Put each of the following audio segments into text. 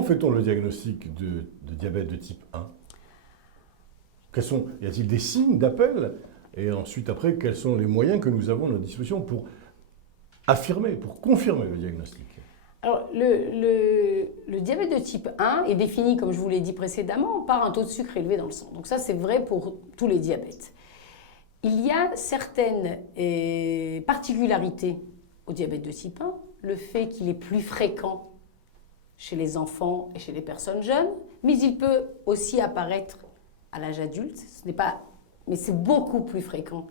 Comment fait-on le diagnostic de diabète de type 1? Y a-t-il des signes d'appel? Et ensuite, après, quels sont les moyens que nous avons à notre disposition pour affirmer, pour confirmer le diagnostic? Alors, le diabète de type 1 est défini, comme je vous l'ai dit précédemment, par un taux de sucre élevé dans le sang. Donc ça, c'est vrai pour tous les diabètes. Il y a certaines particularités au diabète de type 1. Le fait qu'il est plus fréquent chez les enfants et chez les personnes jeunes, mais il peut aussi apparaître à l'âge adulte. Mais c'est beaucoup plus fréquent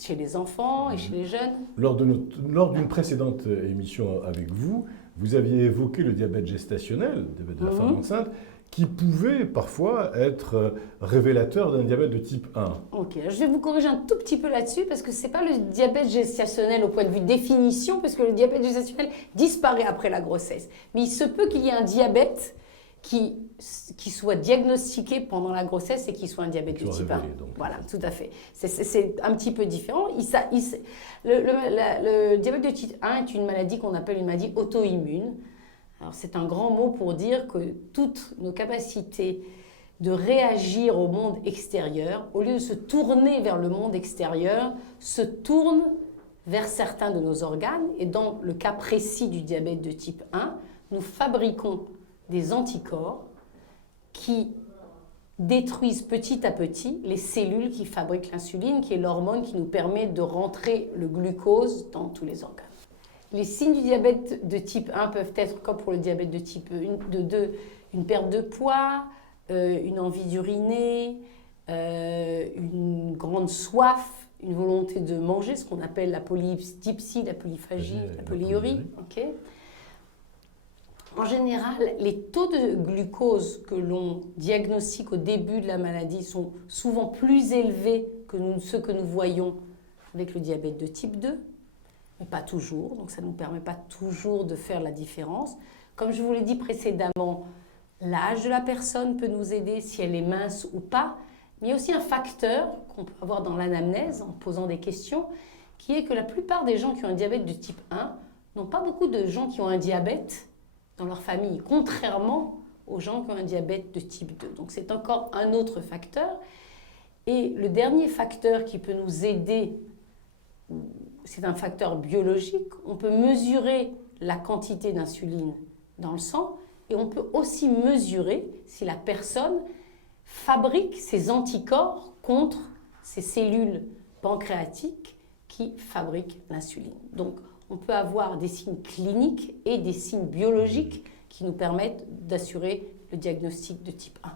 chez les enfants et chez les jeunes. Lors d'une précédente émission avec vous, vous aviez évoqué le diabète gestationnel, le diabète de la femme enceinte, qui pouvait parfois être révélateur d'un diabète de type 1. Ok, je vais vous corriger un tout petit peu là-dessus parce que ce n'est pas le diabète gestationnel au point de vue définition, parce que le diabète gestationnel disparaît après la grossesse. Mais il se peut qu'il y ait un diabète qui soit diagnostiqué pendant la grossesse et qui soit un diabète de type 1. Voilà, tout à fait. C'est un petit peu différent. Le diabète de type 1 est une maladie qu'on appelle une maladie auto-immune. Alors c'est un grand mot pour dire que toutes nos capacités de réagir au monde extérieur, au lieu de se tourner vers le monde extérieur, se tournent vers certains de nos organes. Et dans le cas précis du diabète de type 1, nous fabriquons des anticorps qui détruisent petit à petit les cellules qui fabriquent l'insuline, qui est l'hormone qui nous permet de rentrer le glucose dans tous les organes. Les signes du diabète de type 1 peuvent être, comme pour le diabète de type 2, une perte de poids, une envie d'uriner, une grande soif, une volonté de manger, ce qu'on appelle la polydipsie, la polyphagie, la polyurie. Okay. En général, les taux de glucose que l'on diagnostique au début de la maladie sont souvent plus élevés que ceux que nous voyons avec le diabète de type 2. Mais pas toujours, donc ça ne nous permet pas toujours de faire la différence. Comme je vous l'ai dit précédemment, l'âge de la personne peut nous aider, si elle est mince ou pas, mais il y a aussi un facteur qu'on peut avoir dans l'anamnèse en posant des questions, qui est que la plupart des gens qui ont un diabète de type 1 n'ont pas beaucoup de gens qui ont un diabète dans leur famille, contrairement aux gens qui ont un diabète de type 2. Donc c'est encore un autre facteur. Et le dernier facteur qui peut nous aider, c'est un facteur biologique. On peut mesurer la quantité d'insuline dans le sang et on peut aussi mesurer si la personne fabrique ses anticorps contre ces cellules pancréatiques qui fabriquent l'insuline. Donc, on peut avoir des signes cliniques et des signes biologiques qui nous permettent d'assurer le diagnostic de type 1.